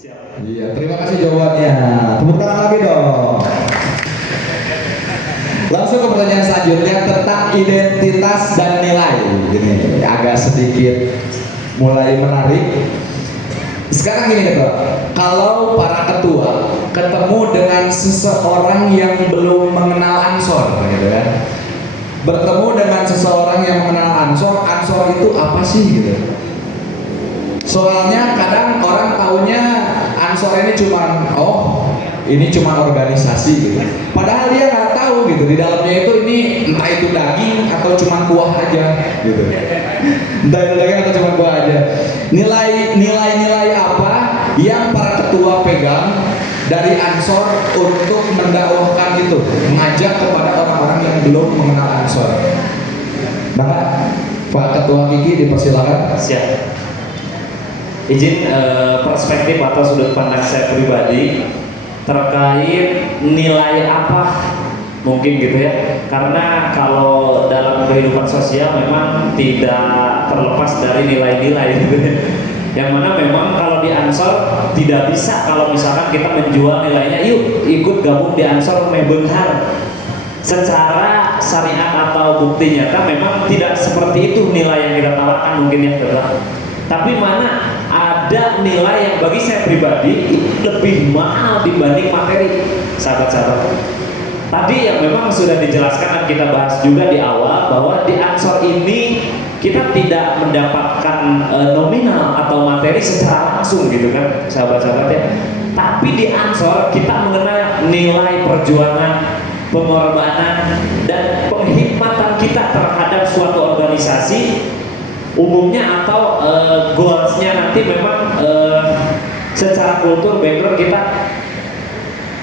Siap. Iya, terima kasih jawabannya. Tepuk tangan lagi dong. Langsung ke pertanyaan selanjutnya tentang identitas dan nilai. Ini agak sedikit mulai menarik. Sekarang gini ketua, kalau para ketua ketemu dengan seseorang yang belum mengenal Ansor, gitu kan? Bertemu dengan seseorang yang mengenal Ansor, Ansor itu apa sih gitu? Soalnya kadang orang taunya Ansor ini cuman ini cuma organisasi gitu. Padahal dia nggak tahu gitu di dalamnya itu ini entah itu daging atau cuma kuah aja gitu. Entah itu daging atau cuma kuah aja. Nilai-nilai apa yang para ketua pegang dari Ansor untuk mendakwahkan itu, mengajak kepada orang-orang yang belum mengenal Ansor. Maka Pak Ketua Kiki dipersilakan. Siap. Izin perspektif atau sudut pandang saya pribadi terkait nilai apa mungkin gitu ya, karena kalau dalam kehidupan sosial memang tidak terlepas dari nilai-nilai gitu ya. Yang mana memang kalau di Ansor tidak bisa kalau misalkan kita menjual nilainya, yuk ikut gabung di Ansor mebenghar. Secara syariat atau bukti nyata memang tidak seperti itu nilai yang kita tawarkan mungkin ya teman. Tapi mana ada nilai yang bagi saya pribadi lebih mahal dibanding materi, sahabat-sahabat. Tadi yang memang sudah dijelaskan dan kita bahas juga di awal bahwa di Ansor ini kita tidak mendapatkan nominal atau materi secara langsung gitu kan, sahabat-sahabat ya. Tapi di Ansor kita mengenal nilai perjuangan, pengorbanan dan penghikmatan kita terhadap suatu organisasi umumnya atau goalsnya nanti memang secara kultur background kita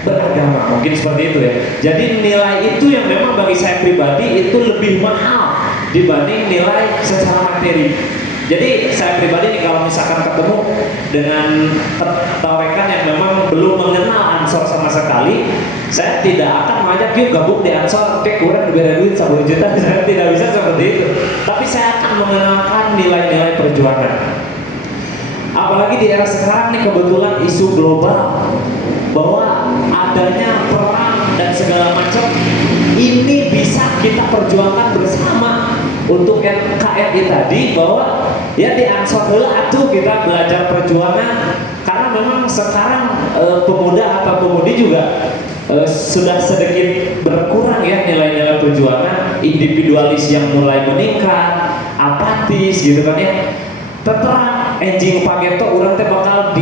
beragama mungkin seperti itu ya. Jadi nilai itu yang memang bagi saya pribadi itu lebih mahal dibanding nilai secara materi. Jadi saya pribadi nih kalau misalkan ketemu dengan rekan yang memang belum mengenal Ansor sama sekali, saya tidak akan mengajak yuk gabung di Ansor, oke kurang diberi duit 1 juta, saya tidak bisa seperti itu. Tapi saya akan mengenalkan nilai-nilai perjuangan. Apalagi di era sekarang nih kebetulan isu global bahwa adanya perang dan segala macam ini bisa kita perjuangkan bersama untuk yang KRI tadi bahwa ya di Ansor atuh kita belajar perjuangan karena memang sekarang pemuda atau pemudi juga sudah sedikit berkurang ya nilai-nilai perjuangan, individualis yang mulai meningkat, apatis gitu kan ya. Terterang enjing pageto orang teh bakal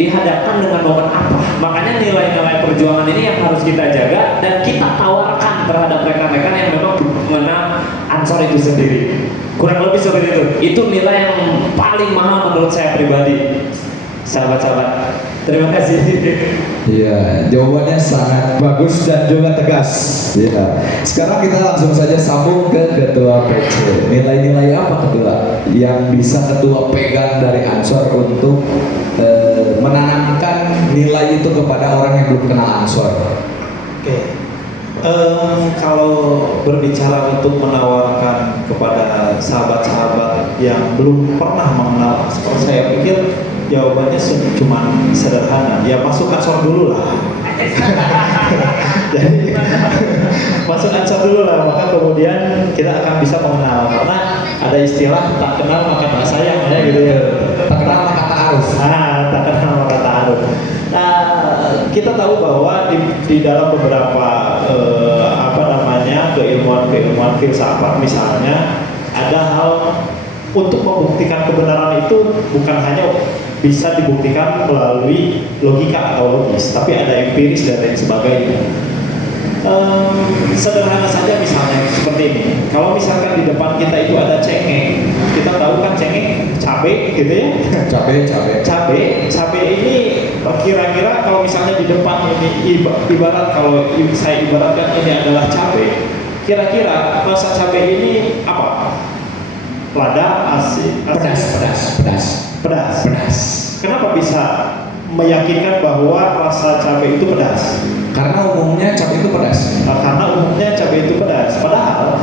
dihadapkan dengan momen apa. Makanya nilai-nilai perjuangan ini yang harus kita jaga dan kita tawarkan terhadap rekan-rekan yang memang mengenal Ansor itu sendiri. Kurang lebih seperti itu. Itu nilai yang paling mahal menurut saya pribadi, sahabat-sahabat. Terima kasih. Iya, jawabannya sangat bagus dan juga tegas. Iya. Sekarang kita langsung saja sambung ke Ketua PC. Nilai-nilai apa Ketua yang bisa Ketua pegang dari Ansor untuk menanamkan nilai itu kepada orang yang belum kenal Ansor? Oke. Kalau berbicara untuk menawarkan kepada sahabat-sahabat yang belum pernah mengenal Ansor, saya pikir jawabannya cuma sederhana, ya masuk Ansor dulu lah. Jadi masuk Ansor dulu lah, maka kemudian kita akan bisa mengenal. Karena ada istilah tak kenal maka tak sayang ya gitu ya. Tak kenal maka tak aruf. Tak kenal maka tak aruf. Nah, kita tahu bahwa di dalam beberapa keilmuan filsafat misalnya ada hal untuk membuktikan kebenaran itu bukan hanya bisa dibuktikan melalui logika atau logis, tapi ada empiris dan lain sebagainya. Sederhana saja misalnya seperti ini. Kalau misalkan di depan kita itu ada cengkeh, kita tahu kan cengkeh cabai gitu ya. Cabai ini kira-kira kalau misalnya di depan ini ibarat kalau saya ibaratkan ini adalah cabai, kira-kira rasa cabai ini apa? Lada, asin, pedas. Kenapa bisa meyakinkan bahwa rasa cabai itu pedas? Karena umumnya cabai itu pedas. Padahal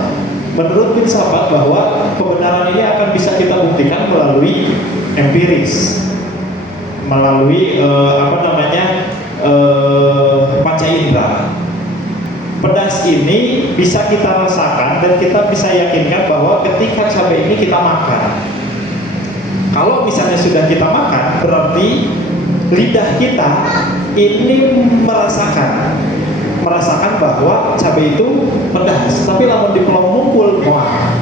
menurut filsafat bahwa kebenaran ini akan bisa kita buktikan melalui empiris. melalui panca indera. Pedas ini bisa kita rasakan dan kita bisa yakinkan bahwa ketika cabai ini kita makan. Kalau misalnya sudah kita makan, berarti lidah kita ini merasakan bahwa cabai itu pedas, tapi lamun di pelong mumpul, wah.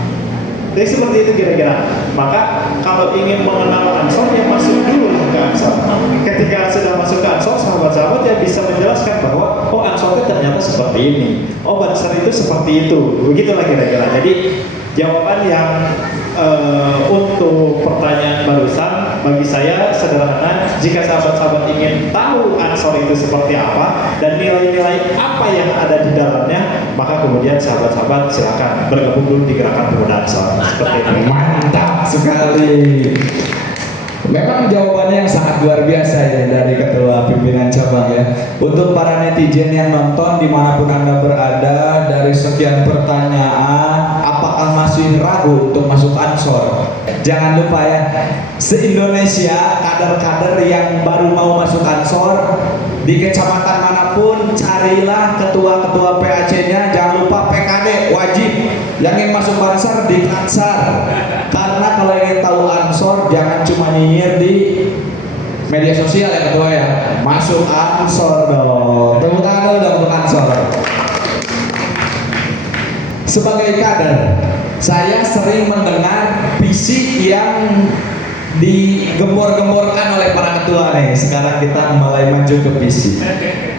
Jadi seperti itu kira-kira. Maka kalau ingin mengenal ansor, ya masuk dulu ke ansor. Ketika sudah masuk ke ansor, sahabat-sahabat ya bisa menjelaskan bahwa oh ansor itu ternyata seperti ini, oh banser itu seperti itu. Begitulah kira-kira. Jadi jawaban yang untuk pertanyaan barusan bagi saya sederhana. Jika sahabat-sahabat ingin tahu ansor itu seperti apa dan nilai-nilai apa yang ada di dalamnya, maka kemudian sahabat-sahabat silakan bergabung dulu di gerakan pemuda ansor. Seperti itu. Mantap sekali. Memang jawabannya yang sangat luar biasa ya dari ketua pimpinan cabang ya. Untuk para netizen yang nonton dimanapun Anda berada, dari sekian pertanyaan, apakah masih ragu untuk masuk ansor? Jangan lupa ya, se-Indonesia kader-kader yang baru mau masuk ansor di kecamatan manapun, carilah ketua-ketua PAC-nya. Jangan lupa PKD wajib. Yang ingin masuk Bansar di Ansar. Karena kalau ingin tahu ansor, jangan cuma nyinyir di media sosial ya ketua ya. Masuk ansor dong. Tepuk tangan dulu dong untuk ansor. Sebagai kader, saya sering mendengar visi yang digembor-gemborkan oleh para ketua nih. Sekarang kita mulai maju ke visi.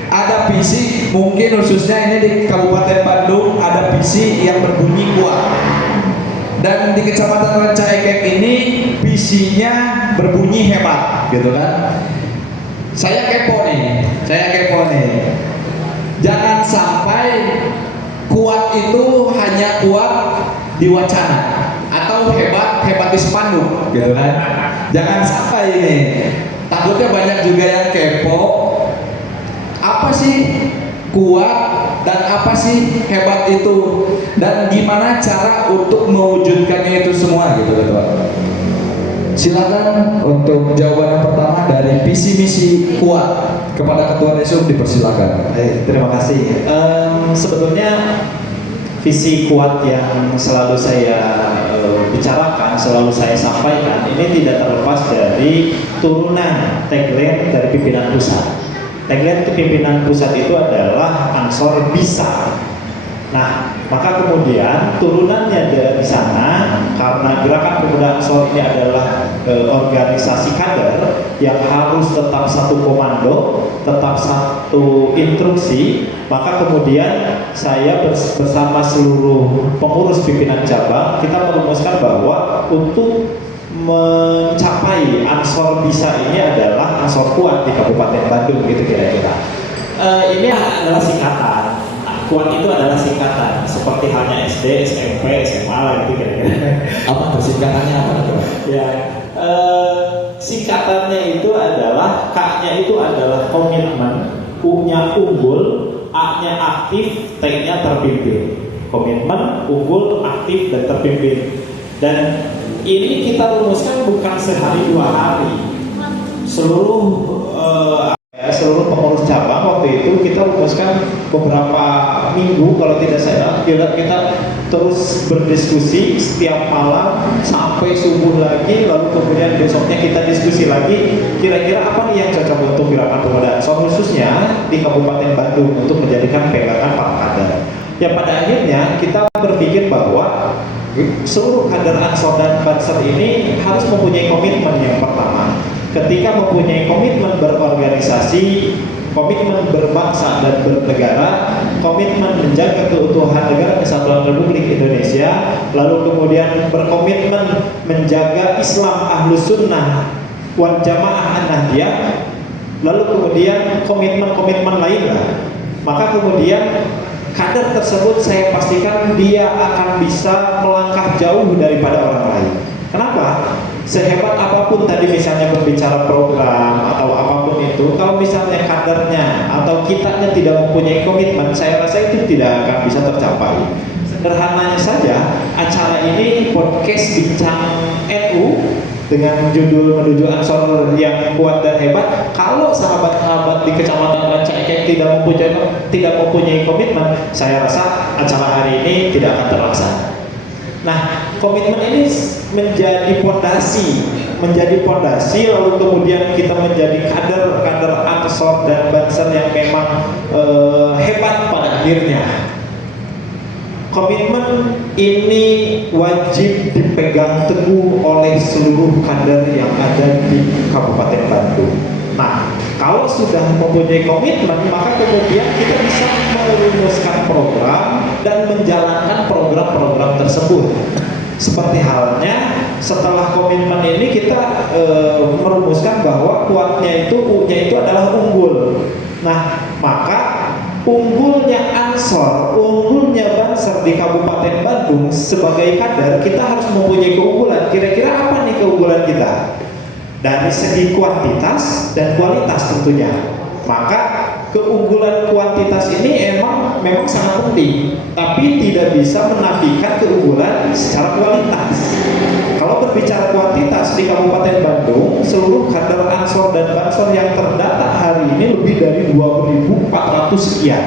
Ada visi, mungkin khususnya ini di Kabupaten Bandung, ada visi yang berbunyi kuat. Dan di Kecamatan Rancaikek ini visinya berbunyi hebat, gitu kan? Saya kepo nih. Jangan sampai kuat itu hanya kuat di wacana atau hebat di spanduk, gitu kan? Jangan sampai ini. Takutnya banyak juga yang kepo. Apa sih kuat dan apa sih hebat itu, dan gimana cara untuk mewujudkannya itu semua, gitu ketua. Silakan untuk jawaban yang pertama dari visi misi kuat kepada ketua Desum, dipersilakan. Terima kasih. Sebetulnya visi kuat yang selalu saya bicarakan, selalu saya sampaikan, ini tidak terlepas dari turunan tagline dari pimpinan pusat. Tagline pimpinan pusat itu adalah ansor bisa. Nah, maka kemudian turunannya dari sana, karena gerakan pemuda ansor ini adalah organisasi kader yang harus tetap satu komando, tetap satu instruksi, maka kemudian saya bersama seluruh pengurus pimpinan cabang, kita merumuskan bahwa untuk mencapai ansor bisa ini adalah ansor kuat di Kabupaten Bandung, gitu kira-kira. Ini adalah singkatan. Kuat itu adalah singkatan, seperti halnya SD, SMP, SMA, gitu kira-kira. Apa tuh singkatannya apa tuh? Ya, singkatannya itu adalah K-nya itu adalah komitmen, U-nya unggul, A-nya aktif, T-nya terpimpin. Komitmen, unggul, aktif, dan terpimpin. Dan ini kita rumuskan bukan sehari dua hari. Seluruh pengurus cabang waktu itu kita rumuskan beberapa minggu, kalau tidak salah kita terus berdiskusi setiap malam sampai subuh lagi, lalu kemudian besoknya kita diskusi lagi kira-kira apa nih yang cocok untuk gerakan pemuda ansor khususnya di Kabupaten Bandung untuk menjadikan pegangan para kader. Ya pada akhirnya kita berpikir bahwa seluruh kader ansor dan banser ini harus mempunyai komitmen. Yang pertama, ketika mempunyai komitmen berorganisasi, komitmen berbangsa dan bernegara, komitmen menjaga keutuhan negara kesatuan Republik Indonesia, lalu kemudian berkomitmen menjaga Islam Ahlus Sunnah wal Jamaah An-Nahdiyah, lalu kemudian komitmen-komitmen lainnya, maka kemudian kader tersebut saya pastikan dia akan bisa melangkah jauh daripada orang lain. Kenapa? Sehebat apapun tadi misalnya berbicara program atau apapun itu, kalau misalnya kadernya atau kitanya tidak mempunyai komitmen, saya rasa itu tidak akan bisa tercapai. Sederhananya saja, acara ini podcast Bincang NU dengan judul menuju Ansor yang kuat dan hebat. Kalau sahabat-sahabat di Kecamatan Ranca Ekek tidak mempunyai komitmen, saya rasa acara hari ini tidak akan terlaksana. Nah, komitmen ini menjadi pondasi lalu kemudian kita menjadi kader Ansor dan Banser yang memang hebat pada akhirnya. Komitmen ini wajib dipegang teguh oleh seluruh kader yang ada di Kabupaten Bandung. Nah, kalau sudah mempunyai komitmen, maka kemudian kita bisa merumuskan program dan menjalankan program-program tersebut. Seperti halnya setelah komitmen ini kita merumuskan bahwa kuatnya itu U-nya itu adalah unggul. Nah, maka unggulnya Ansor, unggulnya Banser di Kabupaten Bandung sebagai kader, kita harus mempunyai keunggulan. Kira-kira apa nih keunggulan kita? Dari segi kuantitas dan kualitas tentunya. Maka keunggulan kuantitas ini memang sangat penting, tapi tidak bisa menafikan keunggulan secara kualitas. Kalau berbicara kuantitas di Kabupaten Bandung, seluruh kader Ansor dan Banser yang terdata hari ini lebih dari 2.400 sekian.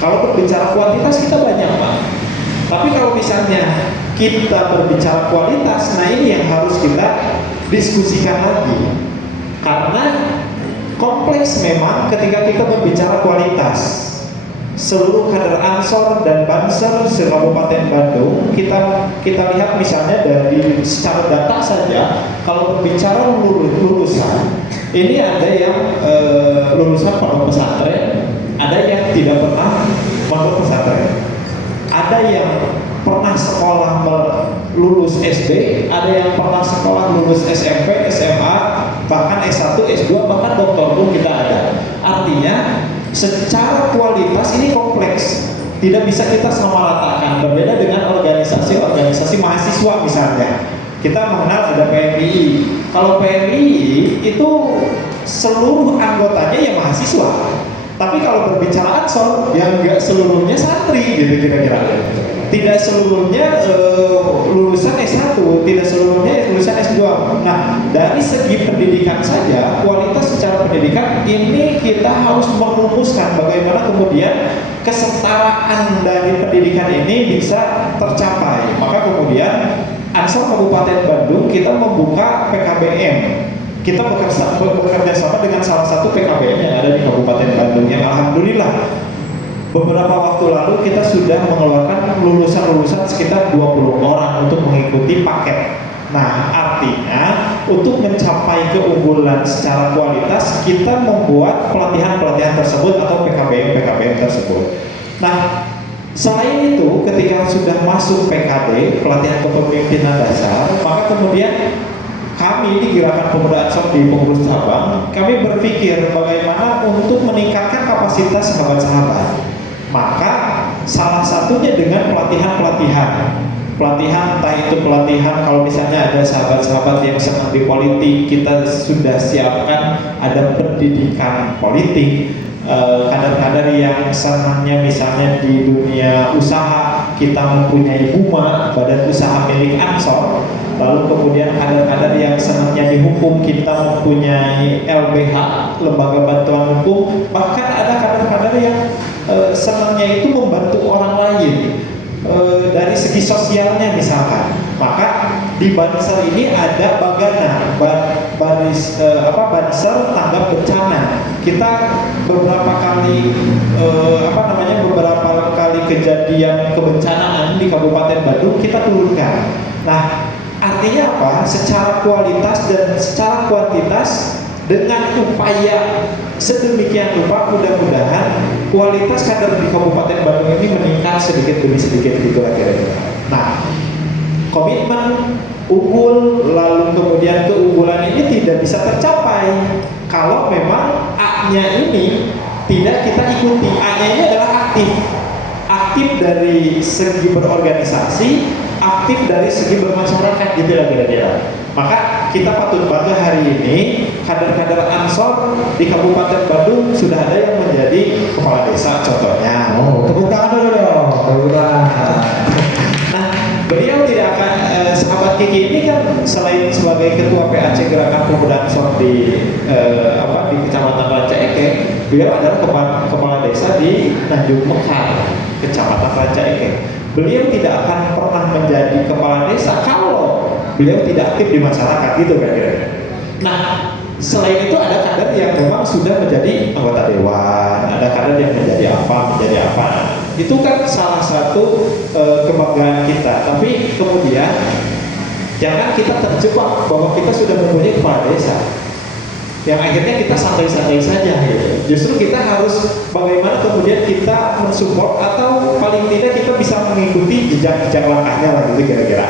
Kalau berbicara kuantitas kita banyak, Pak. Tapi kalau misalnya kita berbicara kualitas, nah ini yang harus kita diskusikan lagi. Karena kompleks memang ketika kita berbicara kualitas. Seluruh kader Ansor dan Banser se-Kabupaten Bandung, kita lihat misalnya dari secara data saja, kalau berbicara lulusan, ini ada yang lulusan pondok pesantren, ada yang tidak pernah pondok pesantren, ada yang pernah sekolah lulus SD, ada yang pernah sekolah lulus SMP, SMA, bahkan S1, S2, bahkan doktor pun kita ada. Artinya secara kualitas ini kompleks, tidak bisa kita samaratakan. Berbeda dengan organisasi mahasiswa misalnya, kita mengenal ada PMII. Kalau PMII itu seluruh anggotanya ya mahasiswa, tapi kalau berbicara Ansor yang enggak seluruhnya santri gitu kira-kira. Tidak seluruhnya lulusan S1, tidak seluruhnya lulusan S2. Nah, dari segi pendidikan saja, kualitas secara pendidikan ini kita harus merumuskan bagaimana kemudian kesetaraan dari pendidikan ini bisa tercapai. Maka kemudian Ansor Kabupaten Bandung kita membuka PKBM. Kita bekerja sama dengan salah satu PKBM yang ada di Kabupaten Bandung yang alhamdulillah beberapa waktu lalu kita sudah mengeluarkan lulusan-lulusan sekitar 20 orang untuk mengikuti paket. Nah, artinya untuk mencapai keunggulan secara kualitas kita membuat pelatihan-pelatihan tersebut atau PKBM tersebut. Nah, selain itu ketika sudah masuk PKD, pelatihan kepemimpinan dasar, maka kemudian kami di Gerakan Pemuda Ansor di pengurus cabang, kami berpikir bagaimana untuk meningkatkan kapasitas sahabat-sahabat. Maka salah satunya dengan pelatihan, entah itu pelatihan kalau misalnya ada sahabat-sahabat yang senang di politik, kita sudah siapkan ada pendidikan politik. Kader-kader yang senangnya misalnya di dunia usaha, kita mempunyai BUMA, badan usaha milik Ansor. Lalu kemudian kader-kader yang senangnya di hukum, kita mempunyai LBH, Lembaga Bantuan Hukum. Bahkan ada kader-kader yang senangnya itu membantu orang lain dari segi sosialnya misalkan. Maka di Banser ini ada Bagana, Banser tanggap bencana. Kita beberapa kali kejadian kebencanaan di Kabupaten Bandung kita turunkan. Nah, artinya apa? Secara kualitas dan secara kuantitas dengan upaya sedemikian rupa, mudah-mudahan kualitas kader di Kabupaten Bandung ini meningkat sedikit demi sedikit gitu kira-kira. Nah, komitmen unggul lalu kemudian keunggulan ini tidak bisa tercapai kalau memang A-nya ini tidak kita ikuti. A-nya ini adalah aktif dari segi berorganisasi, aktif dari segi bermasyarakat gitu lah kira-kira. Maka kita patut bangga hari ini kader-kader Ansor di Kabupaten Bandung sudah ada yang menjadi kepala desa contohnya. Tepuk tangan dulu dong. Tepuk tangan. Nah, beliau tidak akan sahabat Kiki ini kan selain sebagai ketua PAC Gerakan Pemuda Ansor di di Kecamatan Ranca Ekek, beliau adalah kepala desa di Tanjung Mekar, Kecamatan Ranca Ekek. Beliau tidak akan pernah menjadi kepala desa kalau beliau tidak aktif di masyarakat, gitu kan kira-kira. Nah, selain itu ada kader yang memang sudah menjadi anggota dewan, ada kader yang menjadi apa. Itu kan salah satu kebanggaan kita. Tapi kemudian jangan kita terjebak bahwa kita sudah mempunyai kepala desa yang akhirnya kita santai-santai saja gitu. Justru kita harus bagaimana kemudian kita mensupport atau paling tidak kita bisa mengikuti jejak-jejak langkahnya lah gitu kira-kira.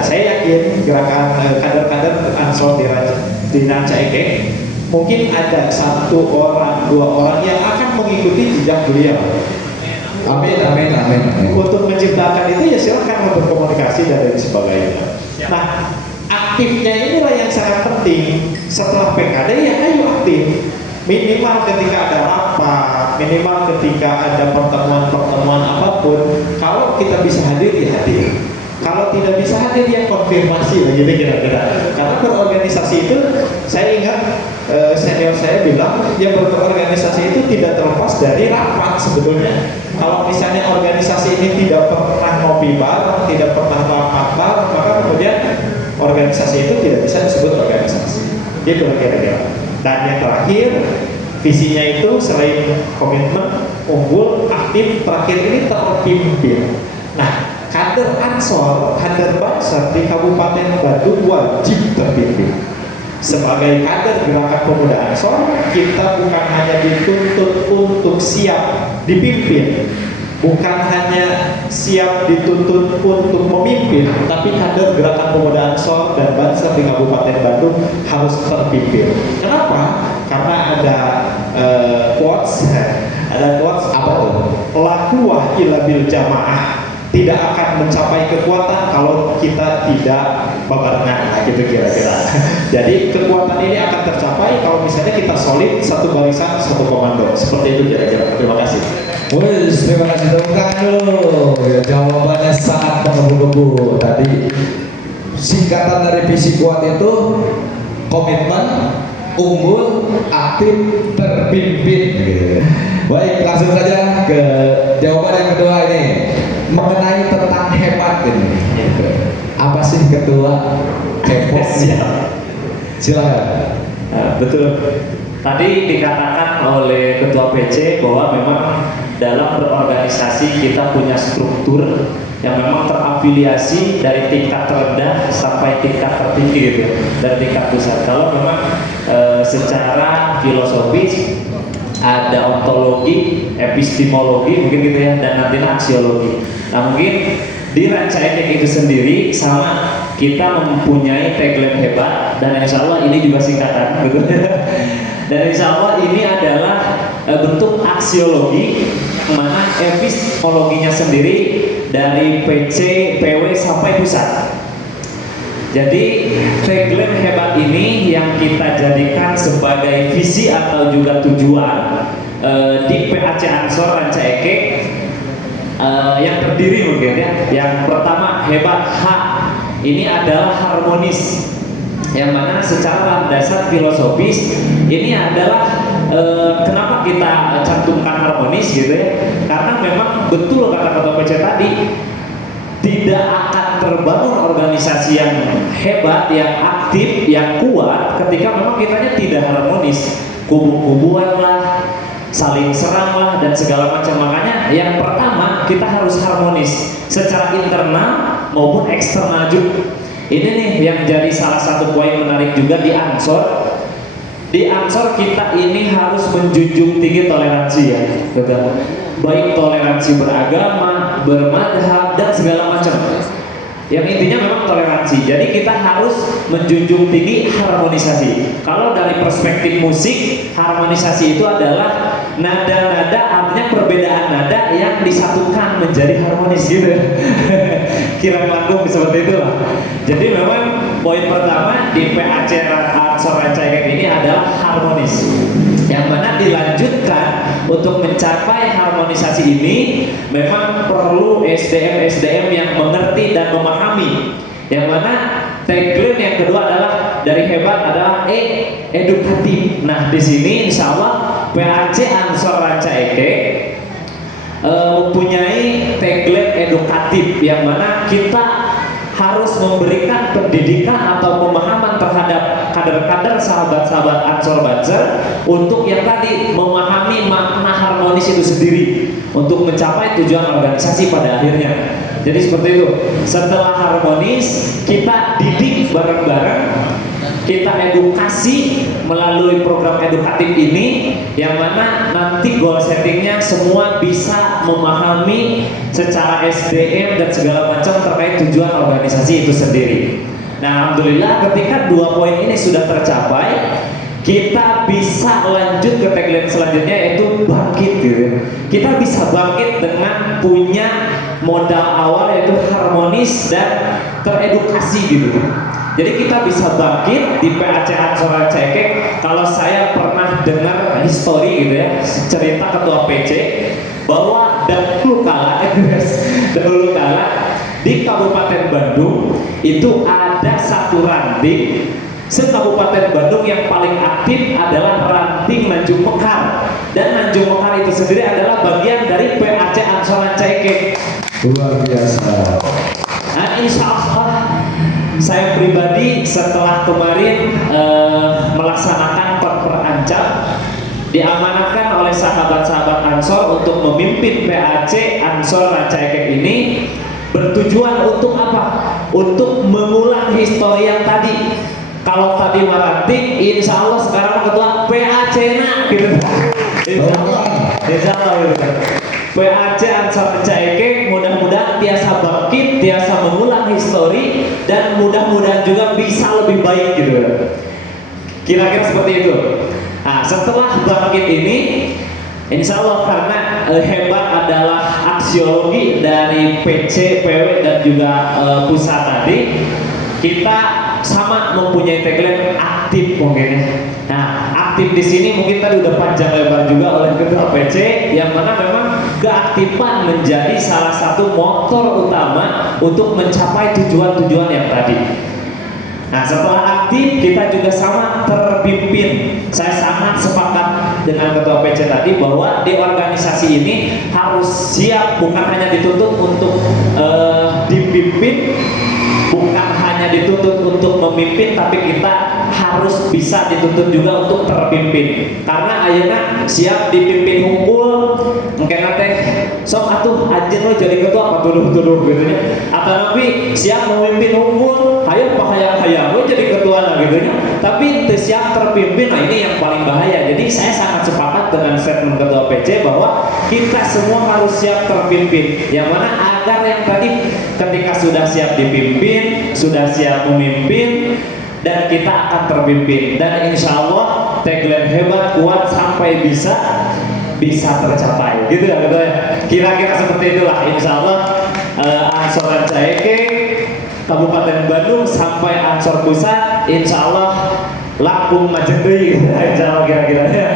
Saya yakin gerakan kader-kader Ansor di Ranca Ekek mungkin ada 1 orang 2 orang yang akan mengikuti jejak beliau. Amin. Untuk menciptakan itu ya silakan berkomunikasi dan lain sebagainya. Nah, aktifnya inilah yang sangat penting. Setelah PKD ya ayo aktif. Minimal ketika ada rapat, minimal ketika ada pertemuan apapun, kalau kita bisa hadir ya hadir. Kalau tidak bisa hadir ya konfirmasi lah gitu kira-kira. Karena berorganisasi itu saya ingat senior saya bilang ya berorganisasi itu tidak terlepas dari rapat sebetulnya. Kalau misalnya organisasi ini tidak pernah ngopi bareng, tidak pernah rapat bareng, maka kemudian organisasi itu tidak bisa disebut organisasi. Gitu kira-kira. Dan yang terakhir, visinya itu selain komitmen, unggul, aktif, terakhir ini terpimpin. Nah, kader Ansor, kader Banser di Kabupaten Bandung wajib terpimpin. Sebagai kader Gerakan Pemuda Ansor, kita bukan hanya dituntut untuk siap dipimpin, bukan hanya siap dituntut untuk memimpin, tapi kader Gerakan Pemuda Ansor dan Banser di Kabupaten Bandung harus terpimpin. Kenapa? Karena ada quotes apa tuh? Lakuah ila bil jamaah, tidak akan mencapai kekuatan kalau kita tidak babarengan, gitu kira-kira. Jadi kekuatan ini akan tercapai kalau misalnya kita solid, satu barisan, satu komando. Seperti itu kira-kira. Terima kasih. Wih, terima kasih, tepuk tangan dulu. Ya, jawabannya sangat menggebu-gebu. Tadi singkatan dari visi kuat itu komitmen, unggul, aktif, terpimpin. Baik, langsung saja ke jawaban yang kedua ini mengenai tentang hemat ini. Apa sih ketua hemat? Silakan. Betul. Tadi dikatakan oleh ketua PC bahwa memang dalam berorganisasi kita punya struktur yang memang terafiliasi dari tingkat terendah sampai tingkat tertinggi gitu, dari tingkat pusat. Kalau memang secara filosofis ada ontologi, epistemologi mungkin gitu ya, dan nanti aksiologi. Nah mungkin di Ranca Ekek itu sendiri sama kita mempunyai tagline hebat, dan insya Allah ini juga singkatan betul. Dan insya Allah ini adalah bentuk aksiologi, mana epistemologinya sendiri dari PC, PW sampai pusat. Jadi tagline hebat ini yang kita jadikan sebagai visi atau juga tujuan di PAC Ansor Ranca Ekek yang terdiri mungkin ya. Yang pertama hebat H, ini adalah harmonis, yang mana secara landasan filosofis ini adalah kenapa kita cantumkan harmonis gitu ya, karena memang betul kata ketua PC tadi, tidak akan terbangun organisasi yang hebat, yang aktif, yang kuat ketika memang kitanya tidak harmonis, kubu-kubuan lah, saling serang lah, dan segala macam. Makanya yang pertama kita harus harmonis secara internal maupun eksternal juga. Ini nih yang jadi salah satu poin menarik juga di Ansor. Di Ansor kita ini harus menjunjung tinggi toleransi ya, betul. Baik toleransi beragama, bermadhab, dan segala macam. Yang intinya memang toleransi. Jadi kita harus menjunjung tinggi harmonisasi. Kalau dari perspektif musik, harmonisasi itu adalah nada-nada, artinya perbedaan nada yang disatukan menjadi harmonis gitu. Kira panggung seperti itu lah. Jadi memang poin pertama di PAC Ansor Ranca Ekek ini adalah harmonis, yang mana dilanjutkan untuk mencapai harmonisasi ini memang perlu SDM yang mengerti dan memahami Yang mana tagline yang kedua adalah dari hebat adalah edukatif. Nah di sini insya Allah PAC Ansor Ranca Ekek mempunyai tagline edukatif yang mana kita harus memberikan pendidikan atau pemahaman terhadap kader-kader sahabat-sahabat Ansor Banser untuk yang tadi memahami makna harmonis itu sendiri untuk mencapai tujuan organisasi pada akhirnya. Jadi seperti itu. Setelah harmonis, kita didik bareng-bareng, kita edukasi melalui program edukatif ini, yang mana nanti goal settingnya semua bisa memahami secara SDM dan segala macam terkait tujuan organisasi itu sendiri. Nah, alhamdulillah ketika 2 poin ini sudah tercapai, kita bisa lanjut ke tagline selanjutnya yaitu bangkit gitu. Kita bisa bangkit dengan punya modal awal yaitu harmonis dan teredukasi gitu. Jadi kita bisa bangkit di PAC Ansor Ranca Ekek. Kalau saya pernah dengar histori gitu ya, cerita ketua PC bahwa dahulu kala di Kabupaten Bandung itu ada satu ranting se-Kabupaten Bandung yang paling aktif adalah ranting Nanjung Mekar, dan Nanjung Mekar itu sendiri adalah bagian dari PAC Ansor Ranca Ekek. Luar biasa. Nah insya Allah saya pribadi setelah kemarin melaksanakan Perperancam, diamanatkan oleh sahabat-sahabat Ansor untuk memimpin PAC Ansor Ranca Ekek ini, bertujuan untuk apa? Untuk mengulang histori yang tadi. Kalau tadi Marantik, insya Allah sekarang ketua PAC-na gitu. Insya Allah gitu. PAC Ansor Ranca Ekek mudah-mudahan tiasa bangkit, tiasa mengulang histori, dan mudah-mudahan juga bisa lebih baik gitu. Kira-kira seperti itu. Nah, setelah bangkit ini, insya Allah karena hebat adalah aksiologi dari PC, PW dan juga pusat tadi, kita sama mempunyai tagline aktif mungkin ya. Nah, aktif di sini mungkin tadi udah panjang lebar juga oleh ketua PC, yang mana memang keaktifan menjadi salah satu motor utama untuk mencapai tujuan-tujuan yang tadi. Nah, setelah aktif kita juga sama terpimpin. Saya sangat sepakat dengan ketua PC tadi bahwa di organisasi ini harus siap, bukan hanya dituntut untuk dipimpin, bukan hanya dituntut untuk memimpin, tapi kita harus bisa dituntut juga untuk terpimpin. Karena ayeuna siap dipimpin hukum, mungkin nanti sok atuh anjing lo jadi ketua apa tuduh-tuduh gitu ya. Atau nanti siap memimpin hukum, hayo bahaya-bahaya lo jadi ketua lah gitu ya. Tapi siap terpimpin, nah ini yang paling bahaya. Jadi saya sangat sepakat dengan statement ketua PC bahwa kita semua harus siap terpimpin. Yang mana agar yang tadi ketika sudah siap dipimpin, sudah siap memimpin, dan kita akan terpimpin. Dan insya Allah tagline hebat, kuat, sampai bisa tercapai gitu ya, gitu ya. Kira-kira seperti itulah insya Allah. Ansor Ranca Ekek Kabupaten Bandung sampai Ansor Pusat, insya Allah Lampung Majendri insya Allah kira-kira ya.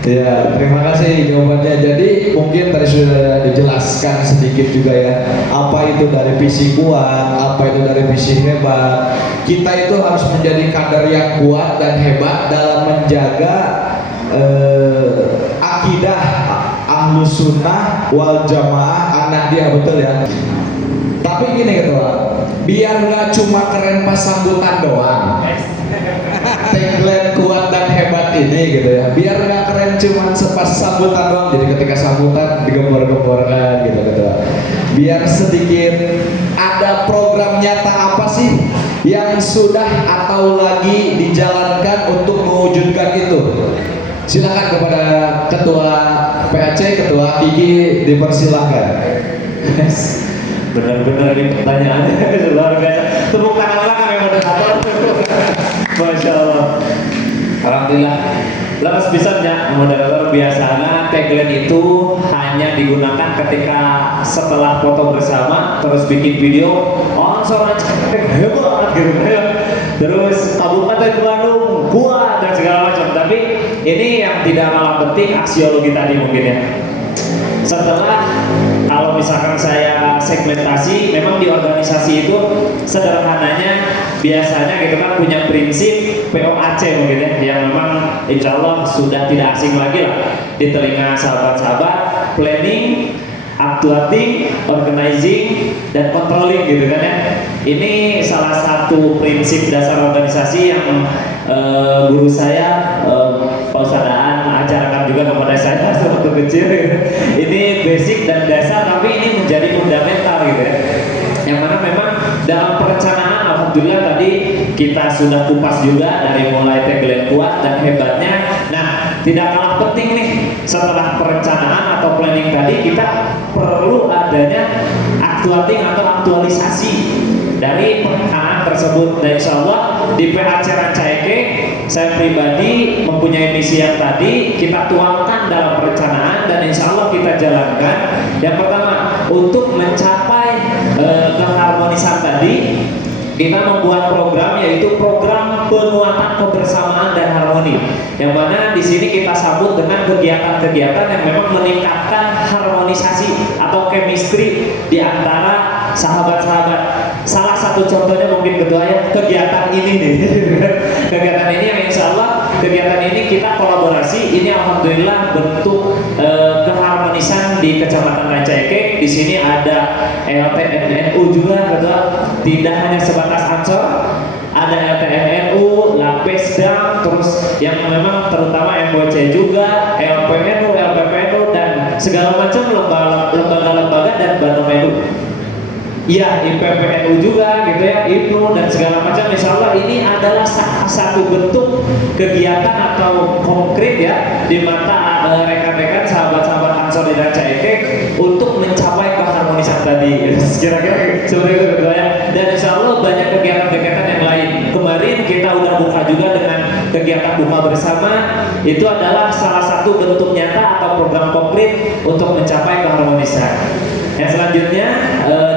Ya, terima kasih jawabannya. Jadi mungkin tadi sudah dijelaskan sedikit juga ya, apa itu dari visi kuat, apa itu dari visi hebat. Kita itu harus menjadi kader yang kuat dan hebat dalam menjaga akidah Ahlus Sunnah wal Jamaah anak dia, betul ya. Tapi gini ketua, biar nggak cuma keren pas sambutan doang, tagline kuat dan hebat ini gitu ya, biar nggak keren cuma sepas sambutan doang, jadi ketika sambutan digembor-gemborkan gitu ketua. Biar sedikit ada program nyata apa sih yang sudah atau lagi dijalankan untuk mewujudkan itu. Silakan kepada ketua PAC, ketua Kiki, dipersilahkan. Benar-benar ini pertanyaannya luar biasa. Tepuk tangan kami moderator. Masya Allah. Alhamdulillah. Lepas bisanya moderator biasanya tagline itu hanya digunakan ketika setelah foto bersama terus bikin video. Oh, seorang cantik hebat gitu ya. Terus Kabupaten Bandung kuat dan segala macam. Tapi ini yang tidak kalah penting aksiologi tadi mungkin ya. setelah kalau misalkan saya segmentasi, memang di organisasi itu sederhananya biasanya gitu kan punya prinsip POAC mungkin ya, yang memang insya Allah sudah tidak asing lagi lah di telinga sahabat-sahabat: planning, actuating, organizing, dan controlling gitu kan ya. Ini salah satu prinsip dasar organisasi yang guru saya Pak Ustadaan ajarkan juga kepada saya waktu kecil. Ini basic dan dasar, tapi ini menjadi fundamental gitu ya. Yang mana memang dalam perencanaan, alhamdulillah tadi kita sudah kupas juga dari mulai tagline kuat dan hebatnya. Nah, tidak kalah penting nih, setelah perencanaan atau planning tadi, kita perlu adanya actuating atau aktualisasi dari perencanaan tersebut. Dan insya Allah di PAC Rancaike, saya pribadi mempunyai misi yang tadi kita tuangkan dalam perencanaan dan insya Allah kita jalankan. Yang pertama, untuk mencapai keharmonisan tadi, kita membuat program, yaitu program penguatan kebersamaan dan harmoni, yang mana di sini kita sambut dengan kegiatan-kegiatan yang memang meningkatkan harmonisasi atau chemistry di antara sahabat-sahabat. Salah satu contohnya mungkin ketua ya, kegiatan ini nih. Kegiatan ini yang insya Allah kegiatan ini kita kolaborasi. Ini alhamdulillah bentuk keharmonisan di Kecamatan Rancaike. Di sini ada LTMNU juga, ketua. Tidak hanya sebatas Ansor, ada LTMNU, Lapesdam, terus yang memang terutama MOC juga, LPNU, LPPNU, dan segala macam lembaga-lembaga dan Banomenu. Iya, IPPNU juga gitu ya, IPNU dan segala macam. Insya Allah ini adalah satu bentuk kegiatan atau konkret ya di mata rekan-rekan sahabat-sahabat Ansor di Rancaike untuk mencapai keharmonisan tadi. Kira-kira seperti itu gitu ya. Dan insya Allah banyak kegiatan-kegiatan yang lain. Kemarin kita udah buka juga dengan kegiatan buka bersama. Itu adalah salah satu bentuk nyata atau program konkret untuk mencapai keharmonisan. Yang selanjutnya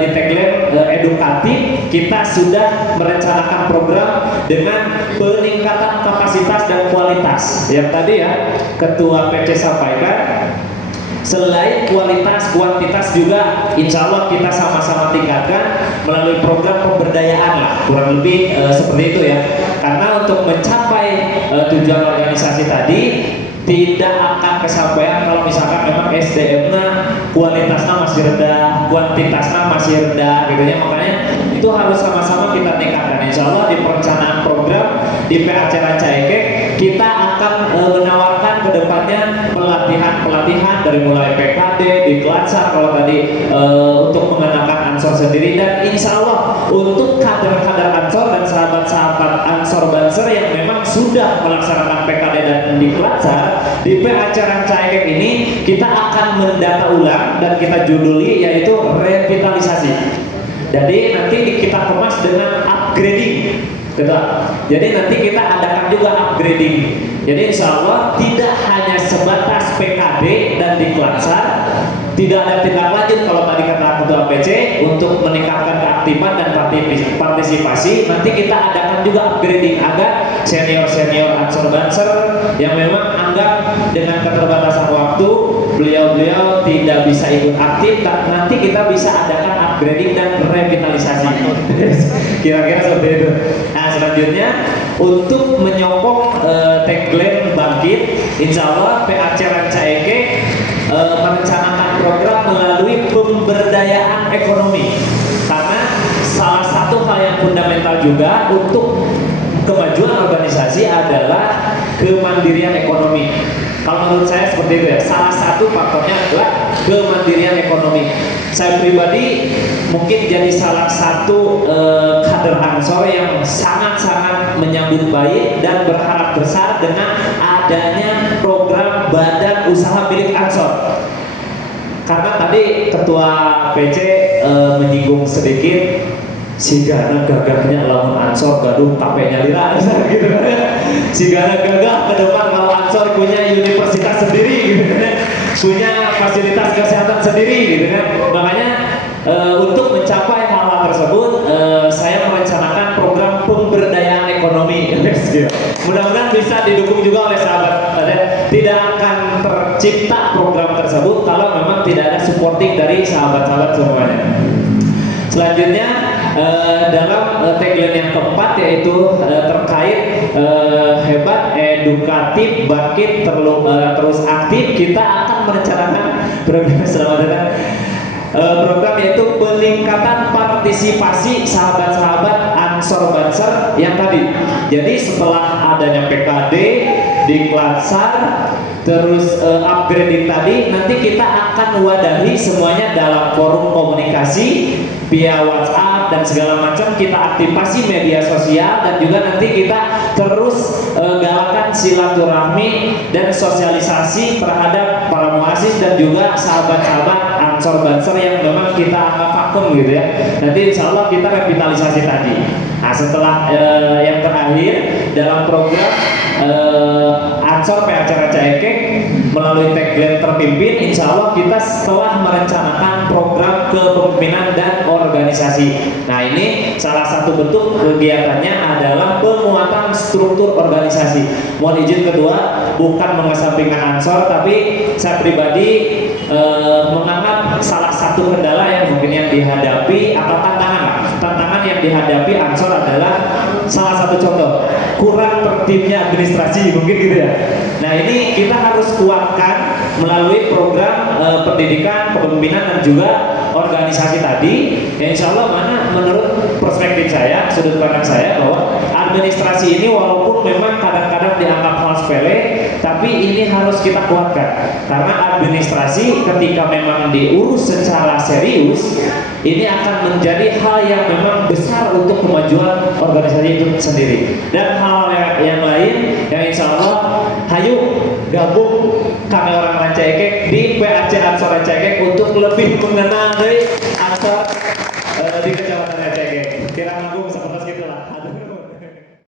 di tagline edukatif, kita sudah merencanakan program dengan peningkatan kapasitas dan kualitas. Yang tadi ya Ketua PC sampaikan, selain kualitas, kuantitas juga insya Allah kita sama-sama tingkatkan melalui program pemberdayaan lah, kurang lebih seperti itu ya. Karena untuk mencapai tujuan organisasi tadi tidak akan kesampaian kalau misalkan memang SDM-nya kualitasnya masih rendah, kuantitasnya masih rendah gitu ya. Makanya itu harus sama-sama kita tingkatkan. Insya Allah di perencanaan program di PAC Rancaike kita akan menawarkan ke depannya pelatihan dari mulai PKD, di Klatsar kalau tadi untuk mengenakan Ansor sendiri, dan insya Allah untuk kader-kader Ansor dan sahabat-sahabat Ansor Banser yang memang sudah melaksanakan PKD dan di Klatsar, di PAC Rancaike ini kita akan mendata ulang dan kita juduli yaitu revitalisasi. Jadi nanti kita kemas dengan upgrading, betul. Jadi nanti kita adakan juga upgrading. Jadi insya Allah tidak hanya sebatas PKD dan di Klatsar, tidak ada tindak lanjut kalau tadi kata Ketua PC untuk meningkatkan keaktifan dan partisipasi. Nanti kita adakan juga upgrading agar senior-senior Ansor Banser yang memang anggap dengan keterbatasan waktu beliau-beliau tidak bisa ikut aktif, nanti kita bisa adakan upgrading dan revitalisasi. Kira-kira seperti itu. Nah, selanjutnya untuk menyokong tagline bangkit, insya Allah PAC Rancaike merencanakan program melalui pemberdayaan ekonomi, karena salah satu hal yang fundamental juga untuk kemajuan organisasi adalah kemandirian ekonomi. Kalau menurut saya seperti itu ya, salah satu faktornya adalah kemandirian ekonomi. Saya pribadi mungkin jadi salah satu kader Ansor yang sangat-sangat menyambut baik dan berharap besar dengan adanya program badan usaha milik Ansor. Karena tadi Ketua PC menyinggung sedikit, sigana gagahnya lamun Ansor gaduh tapenya lira gitu kan. Sigana gagah ke depan kalau Ansor punya universitas sendiri gitu kan, punya fasilitas kesehatan sendiri gitu kan. Makanya untuk mencapai hal-hal tersebut saya merencanakan program pemberdayaan ekonomi. Mudah-mudahan bisa didukung juga oleh sahabat. Tidak akan tercipta program tersebut kalau memang tidak ada supporting dari sahabat-sahabat semuanya. Selanjutnya dalam tagline yang keempat yaitu terkait hebat, edukatif, bangkit, terus aktif, kita akan merencanakan program selamat datang. Program yaitu peningkatan partisipasi sahabat-sahabat Ansor Banser yang tadi. Jadi setelah adanya PKD, Diklatsar, terus upgrading tadi, nanti kita akan wadahi semuanya dalam forum komunikasi via WhatsApp dan segala macam, kita aktifasi media sosial dan juga nanti kita terus galakan silaturahmi dan sosialisasi terhadap para muasis dan juga sahabat-sahabat Ansor Banser yang memang kita anggap vakum gitu ya. Nanti insya Allah kita revitalisasi tadi. Nah setelah yang terakhir dalam program Ansor PAC Ranca Ekek melalui tagline terpimpin, insya Allah kita setelah merencanakan program kepemimpinan dan organisasi. Nah ini salah satu bentuk kegiatannya adalah penguatan struktur organisasi. Mohon izin kedua, bukan mengesampingkan Ansor, tapi saya pribadi menganggap salah satu kendala yang mungkin yang dihadapi atau tantangan yang dihadapi Ansor adalah salah satu contoh kurang tertibnya administrasi mungkin gitu ya. Nah ini kita harus kuatkan melalui program pendidikan, kepemimpinan dan juga organisasi tadi. Ya, insya Allah mana menurut perspektif saya, sudut pandang saya bahwa administrasi ini walaupun memang kadang-kadang dianggap hal sepele, tapi ini harus kita kuatkan karena administrasi ketika memang diurus secara serius ini akan menjadi hal yang memang besar untuk kemajuan organisasi itu sendiri. Dan hal yang lain yang insya Allah hayu gabung kami orang Ranca Ekek di PAC Ansor Ranca Ekek untuk lebih mengenal dari Ansor di Kecamatan